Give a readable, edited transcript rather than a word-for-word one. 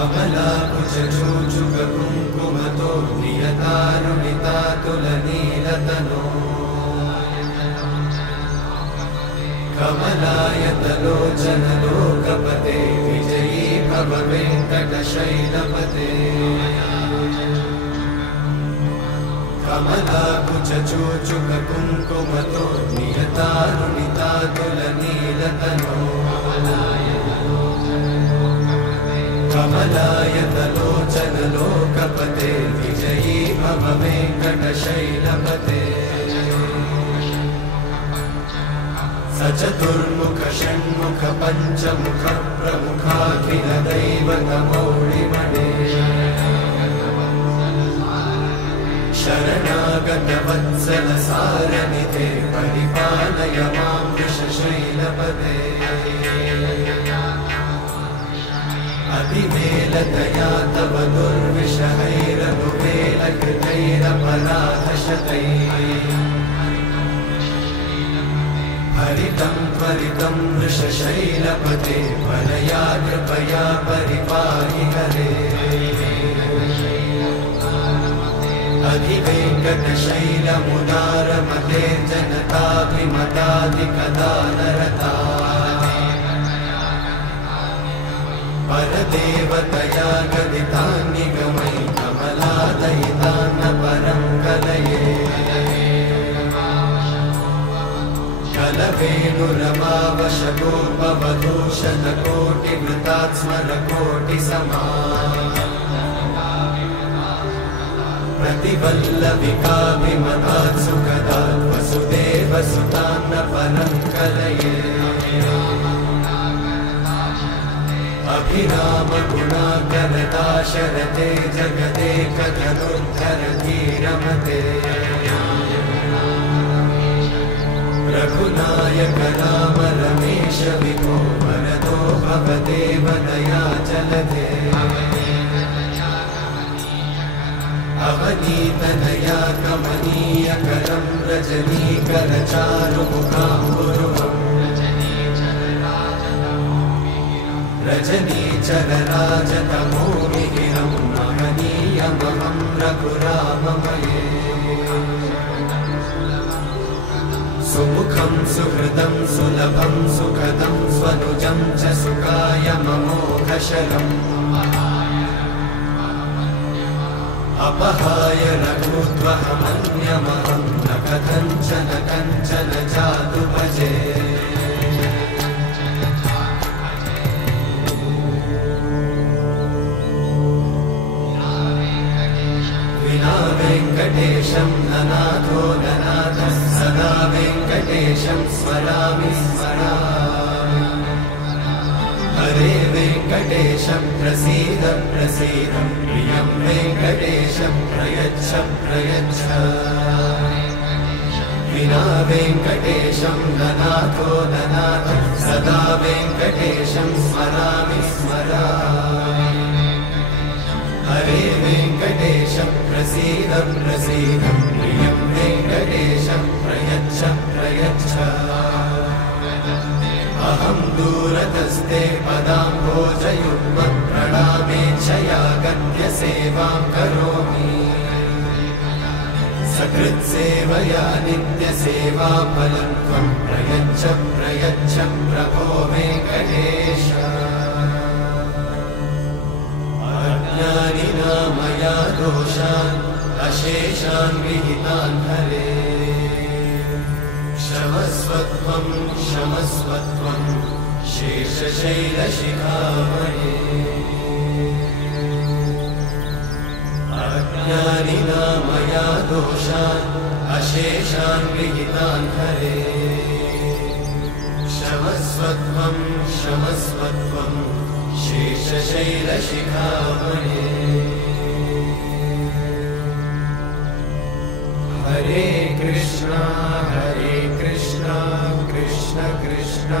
कमलाकुचूचुककुङ्कुमतो नियतारुणितातुलनीलतनो कमलायतलोचनलोकपते विजयी भव वेङ्कटशैलपते कमलाकुचूचुककुङ्कुमतो नियतारुणितातुलनीलतनो कमलायतलोचनलोकपते विजयी भव वेङ्कटशैलपते सचतुर्मुख षण्मुख पञ्चमुख प्रमुखाखिलदैवतमौळिमणे शरणागतवत्सलसारनिधे परिपालय मां वृषशैलपते अतिवेलतया तव दुर्विषहैरनुवेलकृतैरपराधशतैः हरितं त्वरितं वृषशैलपते वरया कृपया परिपाहि हरे अधिवेङ्कटशैलमुदारमते जनताभिमताधिकदानरता परदेवतया गदितान्निगमै कमलादयितान्न परं कलये कलवेणुरमावशगोपवधूषणकोटिवृतात्स्मरकोटिसमा प्रतिवल्लविकाभिमतात् सुखदात् वसुदेवसुतान्न परं कलये अभिरामगुणाकरदाशरथे जगदेकधनुर्धरधीरमते रघुनायक राम रमेश विभो वरदो भवदेव दयाचलधे अवनीतनया कमनीयकरं रजनीकरचारुमुखाम्बुरुहम् रजनीचरराजतमोमिहिरं महनीयमहं रघुराममये सुमुखं सुहृदं सुलभं सुखदं स्वनुजं च सुखाय ममोघशरम् अपहाय रघुत्वहमन्यमहं न कथञ्चन जातु भजे विना वेङ्कटेशं ननाथो ननाथः सदा वेङ्कटेशं स्मरामि स्मरामि हरे वेङ्कटेशं प्रसीद प्रसीद प्रियं वेङ्कटेशं प्रयच्छ प्रयच्छ विना वेङ्कटेशं ननाथो ननाथः सदा वेङ्कटेशं स्मरामि स्मरामि हरे वेङ्कटेशं प्रसीद प्रसीद प्रियं वेङ्कटेशं प्रयच्छ प्रयच्छ अहं दूरतस्ते पदाम्भोजयुग्मं प्रणामेच्छया गद्य सेवां करोमि सकृत्सेवया नित्यसेवाफलं त्वं प्रयच्छ प्रयच्छ प्रभो वेङ्कटेश अज्ञानिना मया दोषान् अशेषान् विहितान् हरे क्षमस्वत्वं क्षमस्वत्वं शेषशैलशिखामणे अज्ञानिना मया दोषान् अशेषान् विहितान् हरे क्षमस्वत्वं क्षमस्वत्वं शेषशैलशिखामणे हरे कृष्णा कृष्ण कृष्ण